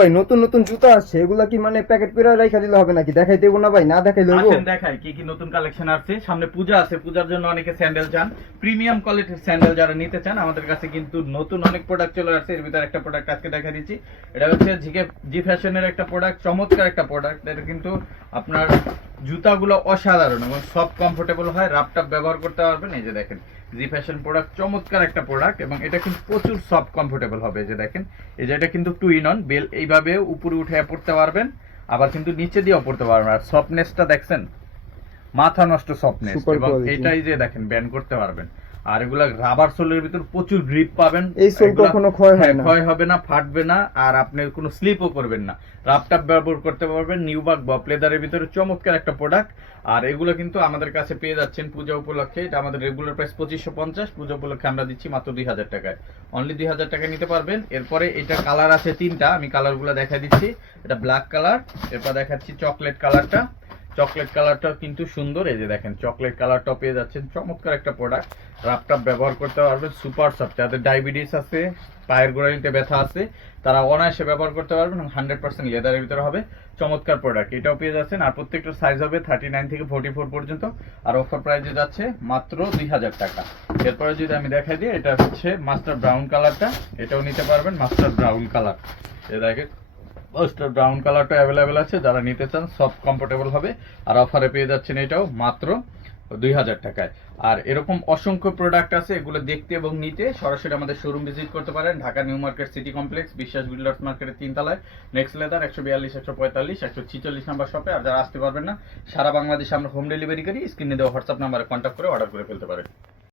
ভাই, নতুন নতুন জুতা আসছে, এগুলা কি মানে প্যাকেট করে রাইখা দিলে হবে নাকি? দেখাই দেবো না ভাই, না দেখাই লইবো? আসেন, দেখাই কি কি নতুন কালেকশন আসছে। সামনে পূজা আছে, পূজার জন্য অনেকে স্যান্ডেল চান। প্রিমিয়াম কোয়ালিটির স্যান্ডেল যারা নিতে চান, আমাদের কাছে কিন্তু নতুন অনেক প্রোডাক্ট চলে আসছে। এর ভিতরে একটা প্রোডাক্ট আজকে দেখা দিচ্ছি। এটা হচ্ছে জিকে জি ফ্যাশনের একটা প্রোডাক্ট চমৎকার একটা প্রোডাক্ট এটা কিন্তু আপনার জুতাগুলো অসাধারণ এবং সব কমফোর্টেবল হয় রাপটাপ ব্যবহার করতে পারবেন। এই যে দেখেন জি ফ্যাশন প্রোডাক্ট চমৎকার একটা প্রোডাক্ট এবং এটা কিন্তু প্রচুর সফট কমফোর্টেবল হবে যে দেখেন। এই যে এটা কিন্তু টু ইন অন বেল এইভাবে উপরে উঠে পড়তে পারবেন আবার কিন্তু নিচে দিয়েও পড়তে পারবেন। আর সফটনেসটা দেখছেন মাথা নষ্ট সফটনেস এবং এটাই যে দেখেন ব্যান করতে পারবেন। আর এগুলা রাবার সোলের ভিতর প্রচুর গ্রিপ পাবেন। এই সোল কখনো ক্ষয় হয় না। ক্ষয় হবে না ফাটবে না আর আপনি কোনো স্লিপও করবেন না। রাপটাপ ব্যবহার করতে পারবেন নিউ নিউবাক বা প্লেদারের ভিতরে চমৎকার একটা প্রোডাক্ট আর এগুলো কিন্তু আমাদের কাছে পেয়ে যাচ্ছেন পূজা উপলক্ষে। এটা আমাদের রেগুলার প্রাইস পঁচিশশো পঞ্চাশ পূজা উপলক্ষে আমরা দিচ্ছি মাত্র দুই হাজার টাকায়। অনলি দুই হাজার টাকা নিতে পারবেন। এরপরে এটা কালার আছে তিনটা আমি কালারগুলো দেখা দিচ্ছি। এটা ব্ল্যাক কালার এরপর দেখাচ্ছি চকলেট কালারটা চকলেট কালারটাও কিন্তু সুন্দর। এই যে দেখেন, চকলেট কালারটাও পেয়ে যাচ্ছেন। চমৎকার একটা প্রোডাক্ট রাপটাপ ব্যবহার করতে পারবেন সুপার সফট যাদের ডায়াবেটিস আছে, পায়ের গোড়ালিতে ব্যথা আছে, তারা অনায়াসে ব্যবহার করতে পারবেন হান্ড্রেড পার্সেন্ট লেদারের ভিতরে হবে। চমৎকার প্রোডাক্ট এটাও পেয়ে যাচ্ছেন আর প্রত্যেকটা সাইজ হবে থার্টি নাইন থেকে ফোর্টি ফোর পর্যন্ত। আর অফার প্রাইসে যাচ্ছে মাত্র দুই হাজার টাকা। এরপরে যদি আমি দেখাই দিই, এটা হচ্ছে মাস্টার ব্রাউন কালারটা এটাও নিতে পারবেন মাস্টার ব্রাউন কালার এ দেখে মাস্টার ব্রাউন কালারটা অ্যাভেলেবেল আছে, যারা নিতে চান সব কমফোর্টেবল হবে। আর অফারে পেয়ে যাচ্ছেন এটাও মাত্র দুই হাজার টাকায়। আর এরকম অসংখ্য প্রোডাক্ট আছে, এগুলো দেখতে এবং নিতে সরাসরি আমাদের শোরুম ভিজিট করতে পারেন। Dhaka New Market City Complex, Biswas Builders মার্কেটের তিনতলায়। নেক্সট লেদার একশো বিয়াল্লিশ, একশো পঁয়তাল্লিশ, একশো ছিচল্লিশ নাম্বার শপে আর যারা আসতে পারবেন না, সারা বাংলাদেশে আমরা হোম ডেলিভারি করি। স্ক্রিনে দেওয়া হোয়াটসঅ্যাপ নাম্বারে কন্ট্যাক্ট করে অর্ডার করে ফেলতে পারেন।